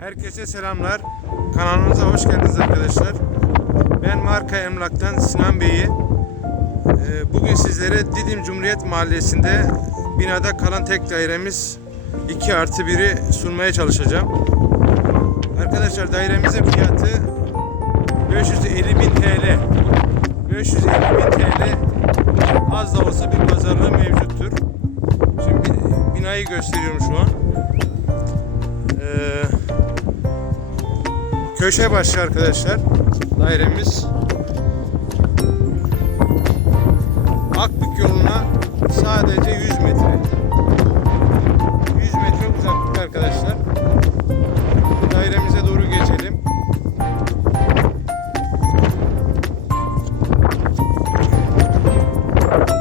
Herkese selamlar. Kanalımıza hoş geldiniz arkadaşlar. Ben Marka Emlak'tan Sinan Bey'i. Ee, Bugün sizlere Didim Cumhuriyet Mahallesi'nde binada kalan tek dairemiz 2 artı 1'i sunmaya çalışacağım. Arkadaşlar dairemizin fiyatı 550 bin TL. Köşe başı arkadaşlar. Dairemiz. Akbük yoluna sadece 100 metre. 100 metre uzaklık arkadaşlar. Dairemize doğru geçelim.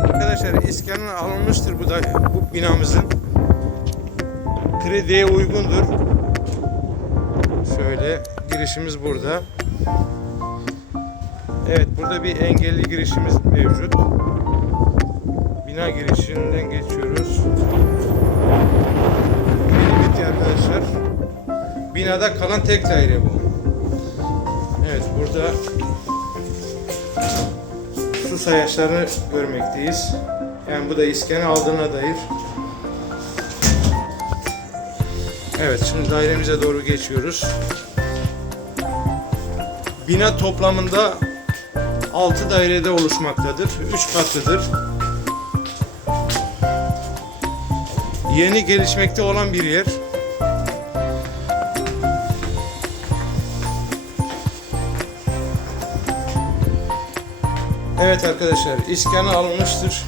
Arkadaşlar iskanın alınmıştır bu da bu binamızın. Krediye uygundur. Şöyle girişimiz burada. Evet burada bir engelli girişimiz mevcut. Bina girişinden geçiyoruz. Bitti arkadaşlar. Binada kalan tek daire bu. Evet burada su sayaçlarını görmekteyiz. Yani bu da iskene aldığına dair Evet şimdi dairemize doğru geçiyoruz. Bina toplamında 6 dairede oluşmaktadır. 3 katlıdır. Yeni gelişmekte olan bir yer. Evet arkadaşlar iskanı alınmıştır.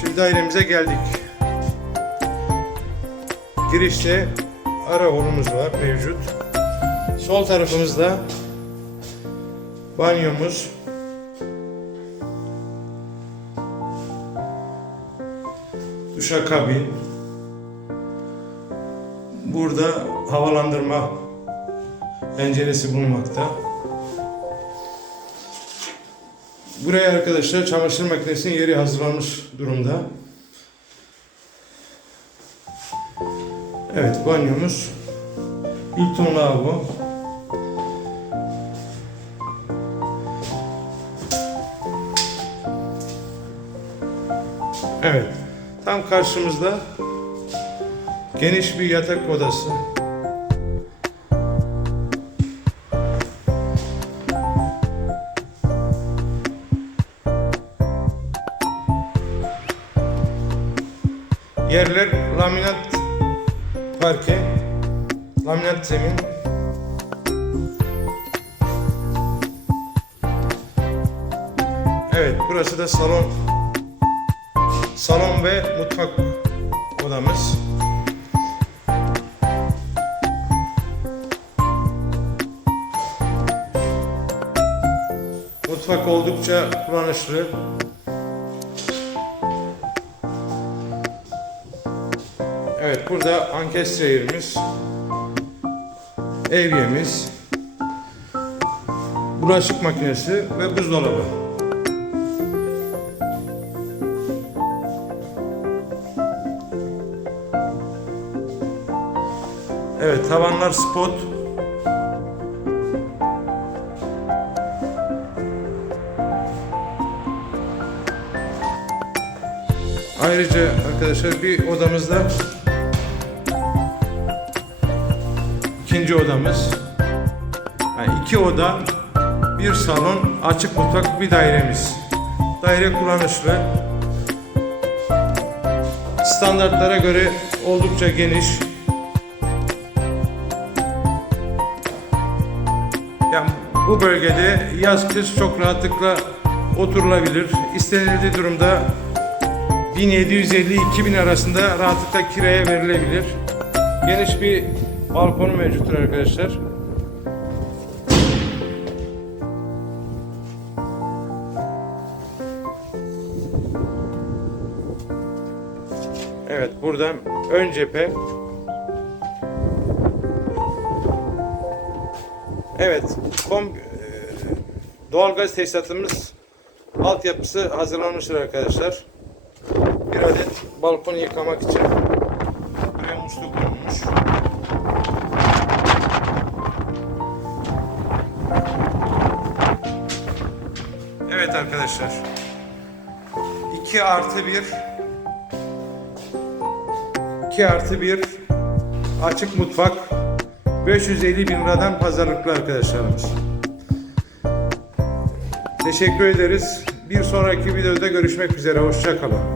Şimdi dairemize geldik. Girişte ara holumuz var mevcut. Sol tarafımızda banyomuz. Duşakabin. Burada havalandırma penceresi bulunmakta. Buraya arkadaşlar çamaşır makinesinin yeri hazırlanmış durumda. Evet banyomuz. Hilton lavabo. Evet. Tam karşımızda geniş bir yatak odası. Yerler laminat parke, laminat zemin. Evet, burası da salon. Salon ve mutfak odamız. Mutfak oldukça kullanışlı. Evet burada ankestre yerimiz, evyemiz, bulaşık makinesi ve buzdolabı. Evet tavanlar spot. Ayrıca arkadaşlar bir odamızda ikinci odamız. Yani iki oda, bir salon, açık mutfak, bir dairemiz. Daire kullanışlı. Standartlara göre oldukça geniş. Bu bölgede yaz kış çok rahatlıkla oturulabilir. İstenildiği durumda 1750-2000 arasında rahatlıkla kiraya verilebilir. Geniş bir balkonu mevcuttur arkadaşlar. Evet buradan ön cephe. Evet, kom, e, doğal gaz tesisatımız altyapısı hazırlanmıştır arkadaşlar. Bir adet balkon yıkamak için buraya musluk konulmuş. Evet arkadaşlar. 2 artı 1 2 artı 1 açık mutfak 550 bin liradan pazarlıklı arkadaşlarımız. Teşekkür ederiz. Bir sonraki videoda görüşmek üzere. Hoşçakalın.